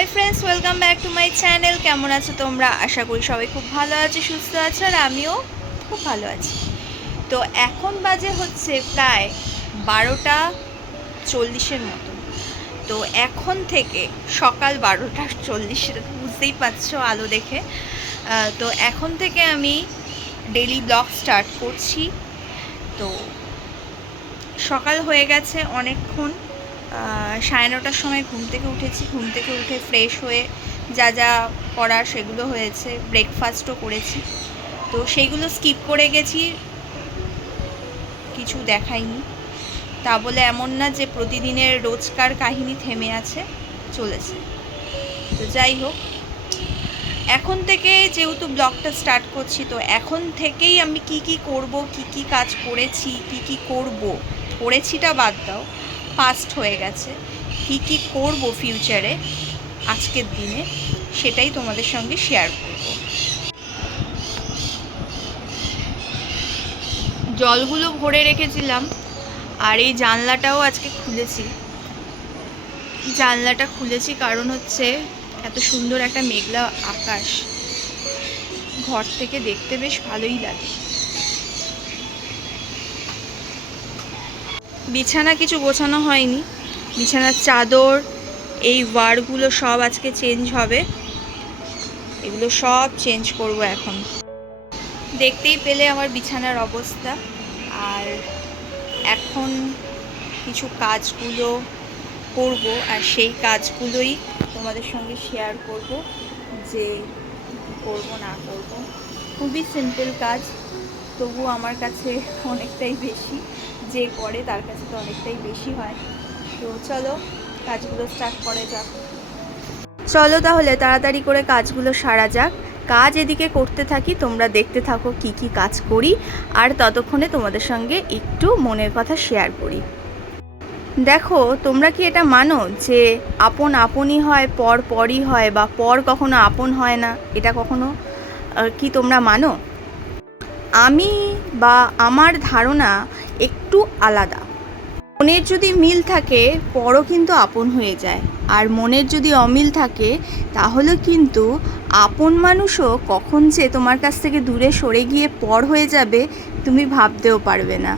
Hi friends welcome back to my channel কেমন আছো তোমরা? আশা করি সবাই খুব ভালো আছে, সুস্থ আছো, আর আমিও খুব ভালো আছি। তো এখন বাজে হচ্ছে প্রায় বারোটা চল্লিশের মতো। তো এখন থেকে সকাল বারোটা চল্লিশ, বুঝতেই পারছ আলো দেখে। তো এখন থেকে আমি ডেলি ব্লগ স্টার্ট করছি। তো সকাল হয়ে গেছে অনেকক্ষণ। সাড়ে নটার সময় ঘুম থেকে উঠেছি। ঘুম থেকে উঠে ফ্রেশ হয়ে যা যা করার সেগুলো হয়েছে ব্রেকফাস্টও করেছি। তো সেইগুলো স্কিপ করে গেছি, কিছু দেখাইনি। তা বলে এমন না যে প্রতিদিনের রোজকার কাহিনী থেমে আছে, চলেছে। তো যাই হোক, এখন থেকে যেহেতু ব্লগটা স্টার্ট করছি, তো এখন থেকেই আমি কি কি করব, কি কি কাজ করেছি, কি কি করব, করেছিটা বাদ দাও। পাস্ট হয়ে গেছে। কি কি করব ফিউচারে আজকের দিনে, সেটাই তোমাদের সঙ্গে শেয়ার করব। জলগুলো ভরে রেখেছিলাম, আর এই জানলাটাও আজকে খুলেছি। জানলাটা খুলেছি কারণ হচ্ছে এত সুন্দর একটা মেঘলা আকাশ। ঘর থেকে দেখতে বেশ ভালোই লাগে। বিছানা কিছু গোছানো হয়নি। বিছানার চাদর, এই ওয়ারগুলো সব আজকে চেঞ্জ হবে। এগুলো সব চেঞ্জ করব এখন। দেখতেই পেলে আমার বিছানার অবস্থা। আর এখন কিছু কাজগুলো করব, আর সেই কাজগুলোই তোমাদের সঙ্গে শেয়ার করব, যে করব, না করব। খুবই সিম্পল কাজ তবু আমার কাছে অনেকটাই বেশি। যে করে তার কাছে তো অনেকটাই বেশি হয়। তো চলো, কাজগুলো স্টার্ট করে যাক। চলো তাহলে তাড়াতাড়ি করে কাজগুলো সারা যাক। কাজ এদিকে করতে থাকি, তোমরা দেখতে থাকো কি কি কাজ করি, আর ততক্ষণে তোমাদের সঙ্গে একটু মনের কথা শেয়ার করি। দেখো, তোমরা কি এটা মানো যে আপন আপনই হয়, পর পরই হয়, বা পর কখনো আপন হয় না? এটা কখনো কি তোমরা মানো? আমি বা আমার ধারণা একটু আলাদা। মনের যদি মিল থাকে, পরও কিন্তু আপন হয়ে যায়। আর মনের যদি অমিল থাকে, তাহলে কিন্তু আপন মানুষও কখন যে তোমার কাছ থেকে দূরে সরে গিয়ে পর হয়ে যাবে, তুমি ভাবতেও পারবে না।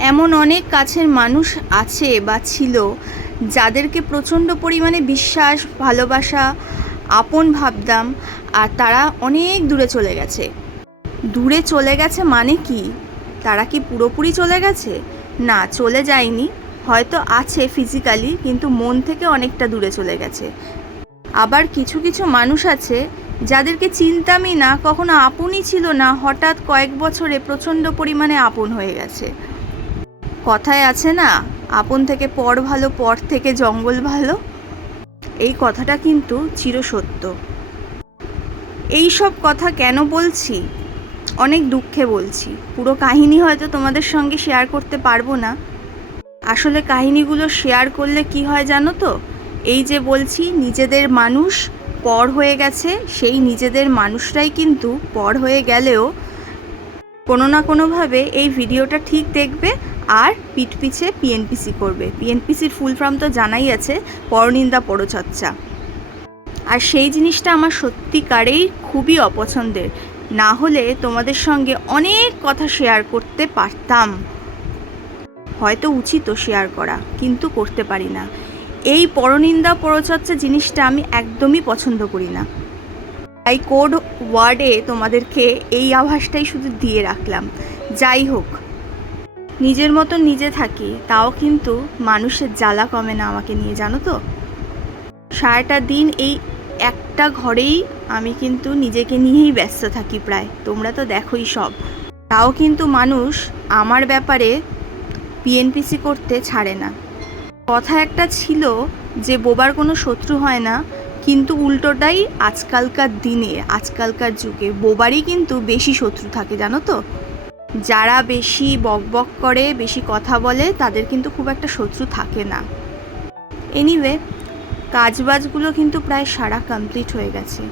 এমন অনেক কাছের মানুষ আছে বা ছিল, যাদেরকে প্রচণ্ড পরিমাণে বিশ্বাস, ভালোবাসা, আপন ভাবতাম, আর তারা অনেক দূরে চলে গেছে। দূরে চলে গেছে মানে কি? তারা কি পুরোপুরি চলে গেছে? না, চলে যায়নি। হয়তো আছে ফিজিক্যালি কিন্তু মন থেকে অনেকটা দূরে চলে গেছে। আবার কিছু কিছু মানুষ আছে, যাদেরকে চিনতামই না, কখনো আপনই ছিল না, হঠাৎ কয়েক বছরে প্রচণ্ড পরিমাণে আপন হয়ে গেছে। কথায় আছে না, আপন থেকে পর ভালো, পর থেকে জঙ্গল ভালো? এই কথাটা কিন্তু চিরসত্য। এই সব কথা কেন বলছি? অনেক দুঃখে বলছি। পুরো কাহিনী হয়তো তোমাদের সঙ্গে শেয়ার করতে পারব না। আসলে কাহিনীগুলো শেয়ার করলে কি হয় জানো তো? এই যে বলছি, নিজেদের মানুষ পর হয়ে গেছে, সেই নিজেদের মানুষরাই কিন্তু পর হয়ে গেলেও কোনো না কোনোভাবে এই ভিডিওটা ঠিক দেখবে আর পিঠ পিছে পিএনপিসি করবে। পিএনপিসির ফুল ফর্ম তো জানাই আছে, পরনিন্দা পরচর্চা। আর সেই জিনিসটা আমার সত্যিকারেই খুবই অপছন্দের। না হলে তোমাদের সঙ্গে অনেক কথা শেয়ার করতে পারতাম। হয়তো উচিত শেয়ার করা, কিন্তু করতে পারি না। এই পরনিন্দা পরচর্চা জিনিসটা আমি একদমই পছন্দ করি না। তাই কোড ওয়ার্ডে তোমাদেরকে এই আভাসটাই শুধু দিয়ে রাখলাম। যাই হোক, নিজের মতো নিজে থাকি, তাও কিন্তু মানুষের জ্বালা কমে না আমাকে নিয়ে, জানো তো? সারাটা দিন এই একটা ঘরেই আমি কিন্তু নিজেকে নিয়েই ব্যস্ত থাকি প্রায়। তোমরা তো দেখোই সব। তাও কিন্তু মানুষ আমার ব্যাপারে পিএনপিসি করতে ছাড়ে না। কথা একটা ছিল যে, বোবার কোনো শত্রু হয় না, কিন্তু উল্টোটাই আজকালকার দিনে, আজকালকার যুগে বোবারই কিন্তু বেশি শত্রু থাকে, জানো তো? যারা বেশি বকবক করে, বেশি কথা বলে, তাদের কিন্তু খুব একটা শত্রু থাকে না। এনিওয়ে কাজবাজগুলো কিন্তু প্রায় সারা কমপ্লিট হয়ে গেছে।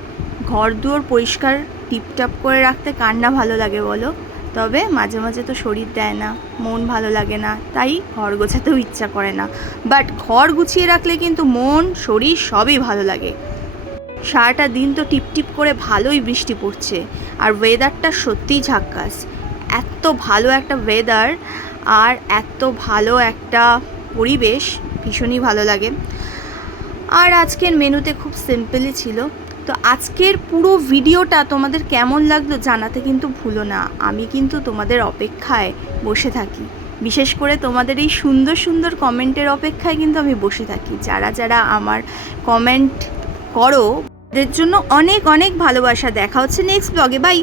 ঘর দুয়ার পরিষ্কার টিপটাপ করে রাখতে কার না ভালো লাগে বলো? তবে মাঝে মাঝে তো শরীর দেয় না, মন ভালো লাগে না, তাই ঘর গোছাতেও ইচ্ছা করে না। বাট ঘর গুছিয়ে রাখলে কিন্তু মন, শরীর সবই ভালো লাগে। সারাটা দিন তো টিপটিপ করে ভালোই বৃষ্টি পড়ছে। আর ওয়েদারটা সত্যিই ঝাক্কাস। এত ভালো একটা ওয়েদার আর এত ভালো একটা পরিবেশ, ভীষণই ভালো লাগে। আর আজকের মেনুতে খুব সিম্পলই ছিল। তো আজকের পুরো ভিডিওটা তোমাদের কেমন লাগল জানাতে কিন্তু ভুলো না। আমি কিন্তু তোমাদের অপেক্ষায় বসে থাকি। বিশেষ করে তোমাদের এই সুন্দর সুন্দর কমেন্টের অপেক্ষায় কিন্তু আমি বসে থাকি। যারা যারা আমার কমেন্ট করো ওদের জন্য অনেক অনেক ভালোবাসা। দেখা হচ্ছে নেক্সট ব্লগে বাই